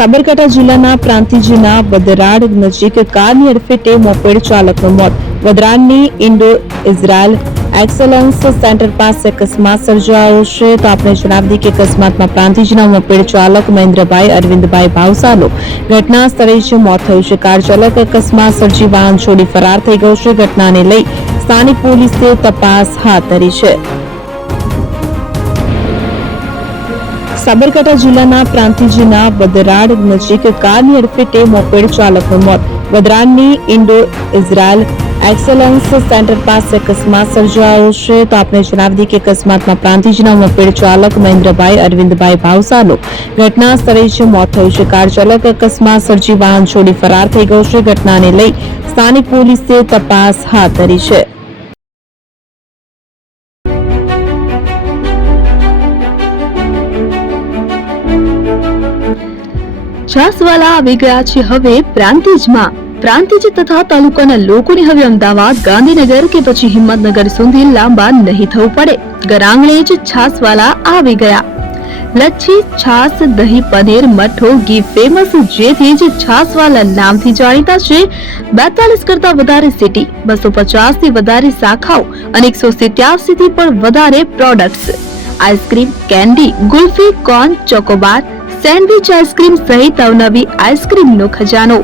સાબરકાંઠા જિલ્લાના પ્રાંતિજના વદરાડ નજીક કારની અડફેટે મોપેડ ચાલકનું મોત. વદરાડની ઇન્ડો ઇઝરાયલ એક્સલન્સ સેન્ટર પાસે અકસ્માત સર્જાયો છે. તો આપણે જણાવી દઈએ કે અકસ્માતમાં પ્રાંતિજના મોપેડ ચાલક મહેન્દ્રભાઈ અરવિંદભાઈ ભાવસાનું ઘટના સ્થળે જ મોત થયું છે. કાર ચાલક અકસ્માત સર્જી વાહન છોડી ફરાર થઈ ગયો છે. ઘટનાને લઈ સ્થાનિક પોલીસે તપાસ હાથ ધરી છે. સાબરકાંઠા જિલ્લાના પ્રાંતિજના વદરાડ નજીક કારની અડફેટે મોપેડ ચાલકનું મોત. વદરાડની ઇન્ડો ઇઝરાયલ એક્સલન્સ સેન્ટર પાસે અકસ્માત સર્જાયો છે. તો આપણે જણાવી દઈએ કે અકસ્માતમાં પ્રાંતિજના મોપેડ ચાલક મહેન્દ્રભાઈ અરવિંદભાઈ ભાવસાનું ઘટના સ્થળે જ મોત થયું છે. કાર ચાલક અકસ્માત સર્જી વાહન છોડી ફરાર થઈ ગયો છે. ઘટનાને લઈ સ્થાનિક પોલીસે તપાસ હાથ ધરી છે. છાસવાલા આવી ગયા છે હવે પ્રાંતિજમાં. પ્રાંતિજ તથા તાલુકાના લોકોને હવે અમદાવાદ, ગાંધીનગર કે પછી હિંમતનગર સુધી લાંબા નહીં થવું પડે. ઘર જ છાસવાલા આવી ગયા. લચ્છી, છાસ, દહીં, પનીર, મઠો, ઘી ફેમસ, જેથી જ છાસવાલા નામથી જાણીતા છે. 42 કરતા વધારે સિટી, 250 થી વધારે શાખાઓ અને 187 થી પણ વધારે products. Ice cream, candy, kulfi, corn, Chocobar, sandwich ice cream સહિત અવનવી આઈસ્ક્રીમનો ખજાનો.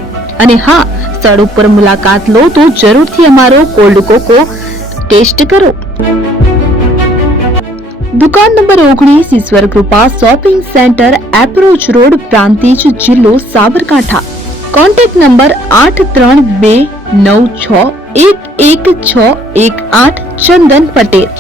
અને હા, સ્થળ ઉપર મુલાકાત લો તો જરૂરથી અમારો કોલ્ડ કોકો ટેસ્ટ કરો. દુકાન number 19, Ishwar Krupa shopping centre, approach road, Prantij, જિલ્લો સાબરકાંઠા. Contact number 8329611618. ચંદન પટેલ.